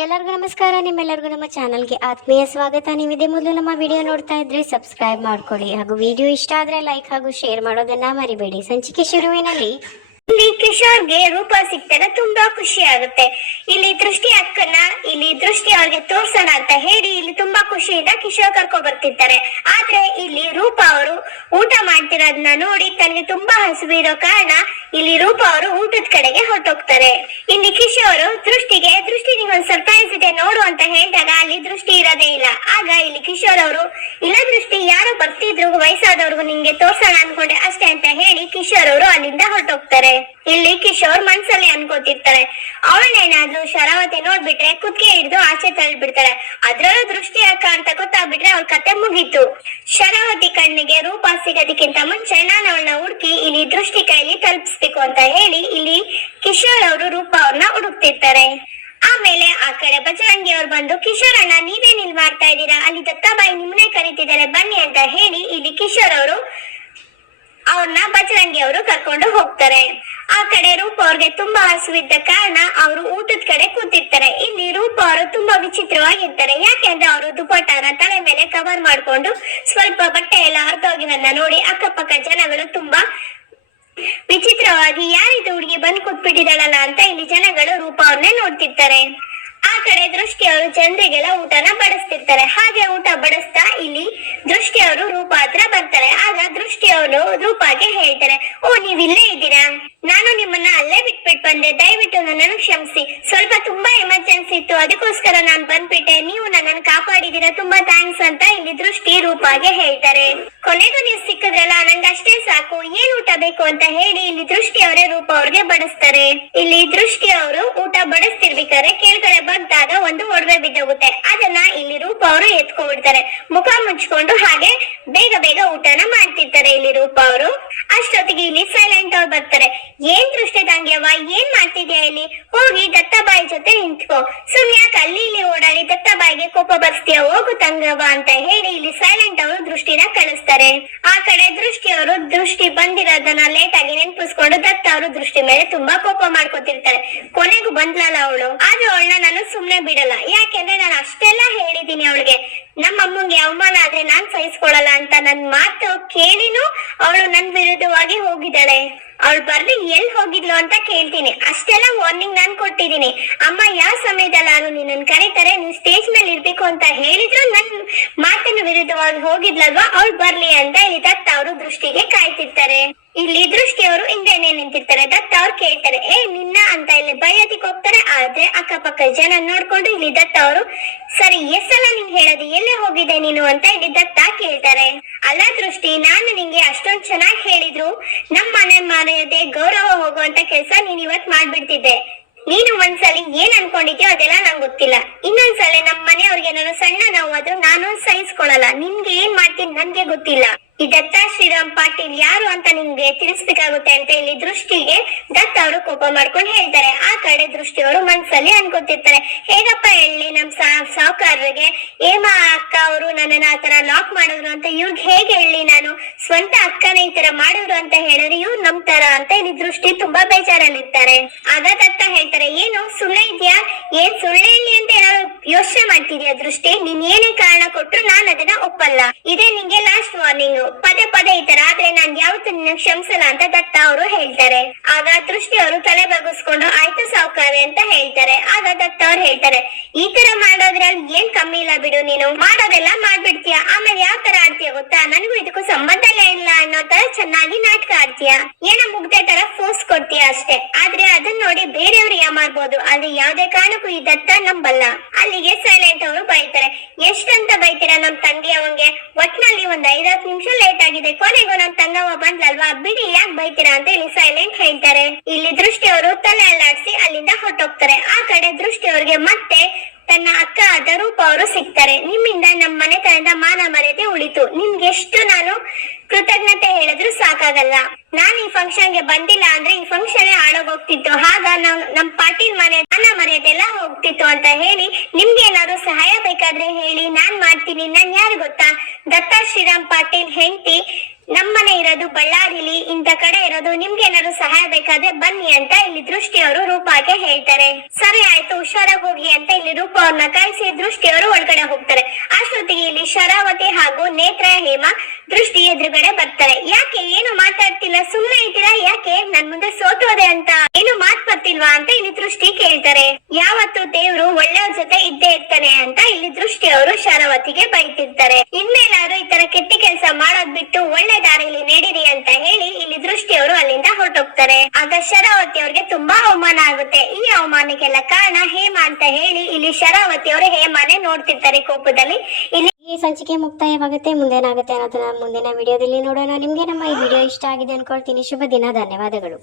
ಎಲ್ಲರಿಗೂ ನಮಸ್ಕಾರ, ನಿಮ್ಮೆಲ್ಲರಿಗೂ ನಮ್ಮ ಚಾನಲ್ಗೆ ಆತ್ಮೀಯ ಸ್ವಾಗತ. ನೀವಿದೆ ಮೊದಲು ನಮ್ಮ ವಿಡಿಯೋ ನೋಡ್ತಾ ಇದ್ರೆ ಸಬ್ಸ್ಕ್ರೈಬ್ ಮಾಡ್ಕೊಳ್ಳಿ. ಹಾಗೂ ವಿಡಿಯೋ ಇಷ್ಟ ಆದ್ರೆ ಲೈಕ್ ಹಾಗೂ ಶೇರ್ ಮಾಡೋದನ್ನ ಮರಿಬೇಡಿ. ಸಂಚಿಕೆ ಶುರುವಿನಲ್ಲಿ. ಇಲ್ಲಿ ಕಿಶೋರ್ಗೆ ರೂಪ ಸಿಕ್ತಾಗ ತುಂಬಾ ಖುಷಿ ಆಗುತ್ತೆ. ಇಲ್ಲಿ ದೃಷ್ಟಿ ಅಕ್ಕನ ಇಲ್ಲಿ ದೃಷ್ಟಿ ಅವ್ರಿಗೆ ತೋರ್ಸೋಣ ಅಂತ ಹೇಳಿ ಇಲ್ಲಿ ತುಂಬಾ ಖುಷಿಯಿಂದ ಕಿಶೋರ್ ಕರ್ಕೊ ಬರ್ತಿರ್ತಾರೆ. ಆದ್ರೆ ಇಲ್ಲಿ ರೂಪ ಅವರು ಊಟ ಮಾಡ್ತಿರೋದನ್ನ ನೋಡಿ ತನಗೆ ತುಂಬಾ ಹಸಿವಿರೋ ಕಾರಣ ಇಲ್ಲಿ ರೂಪ ಅವರು ಊಟದ ಕಡೆಗೆ ಹೊರಟೋಗ್ತಾರೆ. ಇಲ್ಲಿ ಕಿಶೋರ್ ದೃಷ್ಟಿಗೆ, ದೃಷ್ಟಿ ನಿಂಗೊಂದ್ ಸರ್ಪ್ರೈಸ್ ಇದೆ ನೋಡು ಅಂತ ಹೇಳಿದಾಗ ಅಲ್ಲಿ ದೃಷ್ಟಿ ಇರೋದೇ ಇಲ್ಲ. ಆಗ ಇಲ್ಲಿ ಕಿಶೋರ್ ಅವರು ಇಲ್ಲ ದೃಷ್ಟಿ, ಯಾರೋ ಬರ್ತಿದ್ರು, ವಯಸ್ಸಾದವ್ರಿಗೂ ನಿಂಗೆ ತೋರ್ಸೋಣ ಅನ್ಕೊಂಡೆ ಅಷ್ಟೇ ಅಂತ ಹೇಳಿ ಕಿಶೋರ್ ಅವರು ಅಲ್ಲಿಂದ ಹೊರಟೋಗ್ತಾರೆ. ಇಲ್ಲಿ ಕಿಶೋರ್ ಮನ್ಸಲ್ಲಿ ಅವಳನ್ನೇನಾದ್ರೂ ಶರಾವತಿ ನೋಡ್ಬಿಟ್ರೆ ಕುತ್ತಿಗೆ ಹಿಡಿದು ಆಚೆ ತಳ್ಳಿಬಿಡ್ತಾಳೆ. ಅದ್ರಲ್ಲೂ ದೃಷ್ಟಿ ಅಕ್ಕ ಅಂತ ಗೊತ್ತಾಗ್ಬಿಟ್ರೆ ಅವ್ರ ಕತೆ ಮುಗೀತು. ಶರಾವತಿ ಕಣ್ಣಿಗೆ ರೂಪ ಸಿಗೋದಕ್ಕಿಂತ ಮುಂಚೆ ನಾನು ಅವಳನ್ನ ಹುಡುಕಿ ಇಲ್ಲಿ ದೃಷ್ಟಿ ಕೈಲಿ ತಲುಪಿಸ್ಬೇಕು ಅಂತ ಹೇಳಿ ಇಲ್ಲಿ ಕಿಶೋರ್ ಅವರು ರೂಪ ಅವ್ರನ್ನ ಹುಡುಕ್ತಿರ್ತಾರೆ. ಆಮೇಲೆ ಆ ಕಡೆ ಬಜರಂಗಿ ಅವ್ರು ಬಂದು ಕಿಶೋರ್ ಅಣ್ಣ ನೀವೇನ್ ಇಲ್ಲಿ ಮಾಡ್ತಾ ಇದ್ದೀರಾ? ಅಲ್ಲಿ ದತ್ತಾಬಾಯಿ ನಿಮ್ಮನ್ನೇ ಕರೀತಿದ್ದಾರೆ. ಬನ್ನಿ ಅಂತ ಹೇಳಿ ಇಲ್ಲಿ ಕಿಶೋರ್ ಅವರು ಅವ್ರನ್ನ ಬಜರಂಗಿ ಅವರು ಕರ್ಕೊಂಡು ಹೋಗ್ತಾರೆ. ಆ ಕಡೆ ರೂಪ ಅವ್ರಿಗೆ ತುಂಬಾ ಹಸುವಿದ್ದ ಕಾರಣ ಅವರು ಊಟದ ಕಡೆ ಕೂತಿರ್ತಾರೆ. ಇಲ್ಲಿ ರೂಪ ಅವರು ತುಂಬಾ ವಿಚಿತ್ರವಾಗಿರ್ತಾರೆ. ಯಾಕೆಂದ್ರೆ ಅವರು ದುಪಟ್ಟಾನ ತಲೆ ಮೇಲೆ ಕವರ್ ಮಾಡ್ಕೊಂಡು ಸ್ವಲ್ಪ ಬಟ್ಟೆ ಎಲ್ಲ ಹರಿದೋಗಿರೋದನ್ನ ನೋಡಿ ಅಕ್ಕಪಕ್ಕ ಜನಗಳು ತುಂಬಾ ವಿಚಿತ್ರವಾಗಿ ಯಾರಿದ ಹುಡುಗಿ ಬಂದ್ ಕೂತ್ಬಿಟ್ಟಿದಾಳಲ್ಲ ಅಂತ ಇಲ್ಲಿ ಜನಗಳು ರೂಪ ಅವ್ರನ್ನೇ ನೋಡ್ತಿರ್ತಾರೆ. ಆ ಕಡೆ ದೃಷ್ಟಿಯವರು ಜನರಿಗೆಲ್ಲ ಊಟನ ಬಡಿಸ್ತಿರ್ತಾರೆ. ಹಾಗೆ ಊಟ ಬಡಿಸ್ತಾ ಇಲ್ಲಿ ದೃಷ್ಟಿಯವರು ರೂಪ ಅವರು ಹೇಳ್ತಾರೆ. ಓ ನೀವ್ ಇಲ್ಲೇ ಇದ್ದೀರಾ ನಾನು ನಿಮ್ಮನ್ನ ಅಲ್ಲೇ ಬಿಟ್ಬಿಟ್ಟು ಬಂದೆ. ದಯವಿಟ್ಟು ನನ್ನನ್ನು ಕ್ಷಮಿಸಿ. ಸ್ವಲ್ಪ ತುಂಬಾ ಎಮರ್ಜೆನ್ಸಿ ಇತ್ತು. ಅದಕ್ಕೋಸ್ಕರ ನಾನು ಬಂದ್ಬಿಟ್ಟೆ. ನೀವು ನನ್ನನ್ನು ಕಾಪಾಡಿದೀರಾ ತುಂಬಾ ಥ್ಯಾಂಕ್ಸ್ ಅಂತ ಇಲ್ಲಿ ದೃಷ್ಟಿ ರೂಪಾಗೆ ಹೇಳ್ತಾರೆ. ಕೊನೆಗೂ ನೀವು ಸಿಕ್ಕಿದ್ರಲ್ಲ? ನಂಗೆ ಅಷ್ಟೇ ಸಾಕು. ಏನ್ ಊಟ ಬೇಕು ಅಂತ ಹೇಳಿ ಇಲ್ಲಿ ದೃಷ್ಟಿ ಅವರೇ ರೂಪ ಅವ್ರಿಗೆ ಬಡಿಸ್ತಾರೆ. ಇಲ್ಲಿ ದೃಷ್ಟಿ ಅವರು ಊಟ ಬಡಿಸ್ತಿರ್ಬೇಕಾದ್ರೆ ಕೆಳಗಡೆ ಬಂದಾಗ ಒಂದು ಒಡವೆ ಬಿದ್ದೋಗುತ್ತೆ. ಅದನ್ನ ಇಲ್ಲಿ ರೂಪ ಅವರು ಎತ್ಕೊಂಡ್ಬಿಡ್ತಾರೆ. ಮುಖ ಮುಚ್ಕೊಂಡು ಹಾಗೆ ಬೇಗ ಬೇಗ ಊಟನ ಮಾಡ್ತಿರ್ತಾರೆ ಇಲ್ಲಿ ರೂಪ ಅವರು. ಅಷ್ಟೊತ್ತಿಗೆ ಇಲ್ಲಿ ಸೈಲೆಂಟ್ ಅವ್ರು ಬರ್ತಾರೆ. ಏನ್ ದೃಷ್ಟಿ ದಂಗ್ಯವ ಏನ್ ಮಾಡ್ತಿದ್ಯಾ ಇಲ್ಲಿ? ಹೋಗಿ ದತ್ತಬಾಯಿ ಜೊತೆ ನಿಂತ್ಕೋ. ಸುಮ್ಯಾಕ್ ಯಾಕೆ ಅಲ್ಲಿ ಇಲ್ಲಿ ಓಡಾಡಿ ದತ್ತಬಾಯಿಗೆ ಕೋಪ ಬರ್ಸ್ತೀಯ? ಹೋಗು ತಂಗವ ಅಂತ ಹೇಳಿ ಇಲ್ಲಿ ಸೈಲೆಂಟ್ ಅವರು ದೃಷ್ಟಿನ ಕಳಿಸ್ತಾರೆ. ಆ ಕಡೆ ದೃಷ್ಟಿ ಅವರು ದೃಷ್ಟಿ ಬಂದಿರೋದನ್ನ ಲೇಟ್ ಆಗಿ ನೆನ್ಪಿಸ್ಕೊಂಡು ದತ್ತ ಅವರು ದೃಷ್ಟಿ ಮೇಲೆ ತುಂಬಾ ಕೋಪ ಮಾಡ್ಕೊತಿರ್ತಾರೆ. ಕೊನೆಗೂ ಬಂದ್ಲಲ್ಲ ಅವಳು? ಆದ್ರೂ ಅವಳನ್ನ ನಾನು ಸುಮ್ನೆ ಬಿಡಲ್ಲ. ಯಾಕೆಂದ್ರೆ ನಾನು ಅಷ್ಟೆಲ್ಲ ಹೇಳಿದೀನಿ ಅವಳಿಗೆ. ನಮ್ಮ ಅಮ್ಮಂಗೆ ಅವಮಾನ ಆದ್ರೆ ನಾನ್ ಸಹಿಸ್ಕೊಳಲ್ಲ ಅಂತ ನನ್ ಮಾತು ಕೇಳಿನೂ ಅವಳು ನನ್ ವಿರುದ್ಧವಾಗಿ ಹೋಗಿದ್ದಾಳೆ. ಅವಳು ಬರ್ಲಿ ಎಲ್ ಹೋಗಿದ್ಲು ಅಂತ ಕೇಳ್ತೀನಿ. ಅಷ್ಟೆಲ್ಲ ವಾರ್ನಿಂಗ್ ನಾನ್ ಕೊಟ್ಟಿದ್ದೀನಿ. ಅಮ್ಮ ಯಾವ ಸಮಯದಲ್ಲಾರು ನಿನ್ನನ್ ಕರೀತಾರೆ, ನೀನ್ ಸ್ಟೇಜ್ ಮೇಲೆ ಇರ್ಬೇಕು ಅಂತ ಹೇಳಿದ್ರು ನನ್ ಮಾತನ್ನು ವಿರುದ್ಧವಾಗಿ ಹೋಗಿದ್ಲಲ್ವಾ, ಅವಳು ಬರ್ಲಿ ಅಂತ ಹೇಳಿದ ತವರು ದೃಷ್ಟಿಗೆ ಕಾಯ್ತಿರ್ತಾರೆ. ಇಲ್ಲಿ ದೃಷ್ಟಿ ಅವರು ಹಿಂದೆನೆ ನಿಂತಿರ್ತಾರೆ. ದತ್ತ ಅವ್ರು ಕೇಳ್ತಾರೆ, ಏ, ನಿನ್ನ ಅಂತ ಇಲ್ಲಿ ಬೈಯೋದಿಕ್ ಹೋಗ್ತಾರೆ, ಆದ್ರೆ ಅಕ್ಕಪಕ್ಕ ಜನ ನೋಡ್ಕೊಂಡು ಇಲ್ಲಿ ದತ್ತ ಅವರು, ಸರಿ ಎಷ್ಟೆಲ್ಲ ನಿಂಗೆ ಹೇಳೋದು, ಎಲ್ಲೇ ಹೋಗಿದೆ ನೀನು? ಅಂತ ಇಲ್ಲಿ ದತ್ತ ಕೇಳ್ತಾರೆ. ಅಲ್ಲ ದೃಷ್ಟಿ, ನಾನು ನಿಂಗೆ ಅಷ್ಟೊಂದ್ ಚೆನ್ನಾಗಿ ಹೇಳಿದ್ರು, ನಮ್ ಮನೆ ಮನೆಯದೆ ಗೌರವ ಹೋಗುವಂತ ಕೆಲ್ಸ ನೀನ್ ಇವತ್ ಮಾಡ್ಬಿಡ್ತಿದ್ದೆ. ನೀನು ಒಂದ್ಸಲಿ ಏನ್ ಅನ್ಕೊಂಡಿದ್ಯೋ ಅದೆಲ್ಲ ನಂಗೆ ಗೊತ್ತಿಲ್ಲ. ಇನ್ನೊಂದ್ಸಲ ನಮ್ ಮನೆಯವ್ರಿಗೆ ನಾನು ಸಣ್ಣ ನೋವು ಆದ್ರೂ ನಾನು ಸಹಿಸ್ಕೊಳಲ್ಲ ನಿನ್ಗೆ ಏನ್ ಮಾಡ್ತೀನಿ ನನ್ಗೆ ಗೊತ್ತಿಲ್ಲ. ಈ ದತ್ತ ಶ್ರೀರಾಮ್ ಪಾಟೀಲ್ ಯಾರು ಅಂತ ನಿಮ್ಗೆ ತಿಳಿಸ್ಬೇಕಾಗುತ್ತೆ ಅಂತ ಇಲ್ಲಿ ದೃಷ್ಟಿಗೆ ದತ್ತ ಅವರು ಕೋಪ ಮಾಡ್ಕೊಂಡು ಹೇಳ್ತಾರೆ. ಆ ಕಡೆ ದೃಷ್ಟಿ ಅವರು ಮನ್ಸಲ್ಲಿ ಅನ್ಕೊತಿರ್ತಾರೆ. ಹೇಗಪ್ಪ ಹೇಳಿ ನಮ್ ಸಾಹುಕಾರರಿಗೆ ಏಮ ಅಕ್ಕ ಅವರು ನನ್ನನ್ನ ಆ ತರ ಲಾಕ್ ಮಾಡಿದ್ರು ಅಂತ ಇವ್ರಿಗೆ ಹೇಗೆ ಹೇಳಿ ನಾನು ಸ್ವಂತ ಅಕ್ಕನ ಈ ತರ ಮಾಡಿದ್ರು ಅಂತ ಹೇಳಿದ್ರೆ ಇವ್ರು ತರ ಅಂತ ಇಲ್ಲಿ ದೃಷ್ಟಿ ತುಂಬಾ ಬೇಜಾರಲ್ಲಿರ್ತಾರೆ. ಆಗ ದತ್ತ ಹೇಳ್ತಾರೆ, ಏನು ಸುಳ್ಳು ಇದ್ಯಾ? ಏನ್ ಸುಳ್ಳು ಹೇಳಿ ಅಂತ ಏನಾದ್ರು ಯೋಚನೆ ಮಾಡ್ತಿದ್ಯಾ ದೃಷ್ಟಿ? ನೀನ್ ಏನೇ ಕಾರಣ ಕೊಟ್ರು ನಾನ್ ಅದನ್ನ ಒಪ್ಪಲ್ಲ. ಇದೇ ನಿಂಗೆ ಲಾಸ್ಟ್ ವಾರ್ನಿಂಗ್ ಪದೇ ಪದೇ ಈ ತರ ಆದ್ರೆ ನಾನ್ ಯಾವತ್ತೂ ನಿನ್ನ ಕ್ಷಮಿಸಲ್ಲ ಅಂತ ದತ್ತ ಅವರು ಹೇಳ್ತಾರೆ. ಆಗ ದೃಷ್ಟಿ ಅವರು ತಲೆ ಬಗ್ಗಿಸ್ಕೊಂಡು, ಆಯ್ತು ಸಾವುಕಾರೆ ಅಂತ ಹೇಳ್ತಾರೆ. ಆಗ ದತ್ತ ಅವ್ರು ಹೇಳ್ತಾರೆ, ಈ ತರ ಮಾಡೋದ್ರಲ್ಲಿ ಏನ್ ಕಮ್ಮಿ ಇಲ್ಲ ಬಿಡು ನೀನು. ಮಾಡೋದೆಲ್ಲ ಮಾಡ್ಬಿಡ್ತೀಯ? ಆಮೇಲೆ ಯಾವ ತರ ಆಡ್ತೀಯ ಗೊತ್ತಾ? ನನಗೂ ಇದಕ್ಕೂ ಸಂಬಂಧ ಇಲ್ಲ. ತರ ಚೆನ್ನಾಗಿ ನಾಟಕ ಆಡ್ತೀಯ? ಏನೋ ಮುಗ್ದೆ ತರ ಫೋರ್ಸ್ ಕೊಡ್ತೀಯ ಅಷ್ಟೇ? ಆದ್ರೆ ಅದನ್ನ ನೋಡಿ ಬೇರೆಯವ್ರು ಯಾಮಾರ್ಬೋದು ಆದ್ರೆ ಯಾವ್ದೇ ಕಾರಣಕ್ಕೂ ಈ ದತ್ತ ನಂಬಲ್ಲ. ಅಲ್ಲಿಗೆ ಸೈಲೆಂಟ್ ಅವರು ಬೈತಾರೆ. ಎಷ್ಟಂತ ಬೈತೀರಾ ನಮ್ ತಂಗಿ ಅವಂಗೆ? ಒಟ್ನಲ್ಲಿ ಒಂದ್ ಐದತ್ತು ನಿಮಿಷ ಲೇಟ್ ಆಗಿದೆ. ಕೊನೆಗೂ ನಮ್ ತಂಗವ ಬಂದ್ಲಲ್ವಾ? ಬಿಡಿ, ಯಾಕೆ ಬೈತೀರಾ ಅಂತ ಇಲ್ಲಿ ಸೈಲೆಂಟ್ ಹೇಳ್ತಾರೆ. ಇಲ್ಲಿ ದೃಷ್ಟಿ ಅವರು ತಲೆ ಅಲ್ಲಾಡ್ಸಿ ಅಲ್ಲಿಂದ ಹೊರಟೋಗ್ತಾರೆ. ಆ ಕಡೆ ದೃಷ್ಟಿ ಅವ್ರಿಗೆ ಮತ್ತೆ ತನ್ನ ಅಕ್ಕ ಆದ ರೂಪ ಅವರು ಸಿಗ್ತಾರೆ ನಿಮ್ಮಿಂದ ನಮ್ಮ ಮನೆತನದ ಮಾನ ಮರ್ಯಾದೆ ಉಳಿತು. ನಿಮ್ಗೆ ಎಷ್ಟು ನಾನು ಕೃತಜ್ಞತೆ ಹೇಳಿದ್ರು ಸಾಕಾಗಲ್ಲ. ನಾನ್ ಈ ಫಂಕ್ಷನ್ಗೆ ಬಂದಿಲ್ಲ ಅಂದ್ರೆ ಈ ಫಂಕ್ಷನ್ ಹಾಳಾಗೋಗ್ತಿತ್ತು ಆಗ ನಮ್ ನಮ್ ಪಾಟೀಲ್ ಮನೆ, ಮಾನ ಮರ್ಯಾದೆ ಎಲ್ಲ ಹೋಗ್ತಿತ್ತು ಅಂತ ಹೇಳಿ ನಿಮ್ಗೆ ಏನಾದ್ರು ಸಹಾಯ ಬೇಕಾದ್ರೆ ಹೇಳಿ. ನಾನ್ ಮಾಡ್ತೀನಿ. ನನ್ ಯಾರು ಗೊತ್ತಾ? ದತ್ತ ಶ್ರೀರಾಮ್ ಪಾಟೀಲ್ ಹೆಂಡತಿ. ನಮ್ಮನೆ ಇರೋದು ಬಳ್ಳಾರಿಲಿ ಇಂತ ಕಡೆ ಇರೋದು ನಿಮ್ಗೆ ಏನಾದ್ರು ಸಹಾಯ ಬೇಕಾದ್ರೆ ಬನ್ನಿ ಅಂತ ಇಲ್ಲಿ ದೃಷ್ಟಿಯವರು ರೂಪಾಗೆ ಹೇಳ್ತಾರೆ. ಸರಿ ಆಯ್ತು ಹುಷಾರಾಗಿ ಹೋಗಿ ಅಂತ ಇಲ್ಲಿ ರೂಪ ಅವ್ರನ್ನ ಕಳಿಸಿ ದೃಷ್ಟಿಯವರು ಒಳಗಡೆ ಹೋಗ್ತಾರೆ. ಅಷ್ಟೊತ್ತಿಗೆ ಇಲ್ಲಿ ಶರಾವತಿ ಹಾಗೂ ನೇತ್ರ, ಹೇಮ ದೃಷ್ಟಿ ಎದುರುಗಡೆ ಬರ್ತಾರೆ. ಯಾಕೆ ಏನು ಮಾತಾಡ್ತಿಲ್ಲ ಸುಮ್ಮನೆ ಇದ್ದೀರಾ? ಯಾಕೆ? ನನ್ ಮುಂದೆ ಸೋತೋದೆ ಅಂತ. ಮಾತ್ ಅಂತ ಇಲ್ಲಿ ದೃಷ್ಟಿ ಕೇಳ್ತಾರೆ. ಯಾವತ್ತು ದೇವ್ರು ಒಳ್ಳೆಯವ್ರ ಜೊತೆ ಇದ್ದೇ ಇರ್ತಾನೆ ಅಂತ ಇಲ್ಲಿ ದೃಷ್ಟಿ ಅವರು ಶರಾವತಿಗೆ ಬೈತಿರ್ತಾರೆ. ಇನ್ಮೇಲಾದ್ರೂ ಈ ತರ ಕೆಟ್ಟ ಕೆಲಸ ಮಾಡೋದ್ ಬಿಟ್ಟು ಒಳ್ಳೆ ದಾರಿಲಿ ನಡೀರಿ ಅಂತ ಹೇಳಿ ಇಲ್ಲಿ ದೃಷ್ಟಿ ಅವರು ಅಲ್ಲಿಂದ ಹೊರಟೋಗ್ತಾರೆ. ಆಗ ಶರಾವತಿ ಅವ್ರಿಗೆ ತುಂಬಾ ಅವಮಾನ ಆಗುತ್ತೆ. ಈ ಅವಮಾನಕ್ಕೆಲ್ಲ ಕಾರಣ ಹೇಮ ಅಂತ ಹೇಳಿ ಇಲ್ಲಿ ಶರಾವತಿ ಅವರು ಹೇಮಾನೆ ನೋಡ್ತಿರ್ತಾರೆ ಕೋಪದಲ್ಲಿ. ಇಲ್ಲಿ ಈ ಸಂಚಿಕೆ ಮುಕ್ತಾಯವಾಗುತ್ತೆ. ಮುಂದೇನಾಗುತ್ತೆ ಅನ್ನೋದನ್ನ ಮುಂದಿನ ವಿಡಿಯೋದಲ್ಲಿ ನೋಡೋಣ. ನಿಮ್ಗೆ ನಮ್ಮ ಈ ವಿಡಿಯೋ ಇಷ್ಟ ಆಗಿದೆ ಅನ್ಕೊಳ್ತೀನಿ. ಶುಭ ದಿನ. ಧನ್ಯವಾದಗಳು.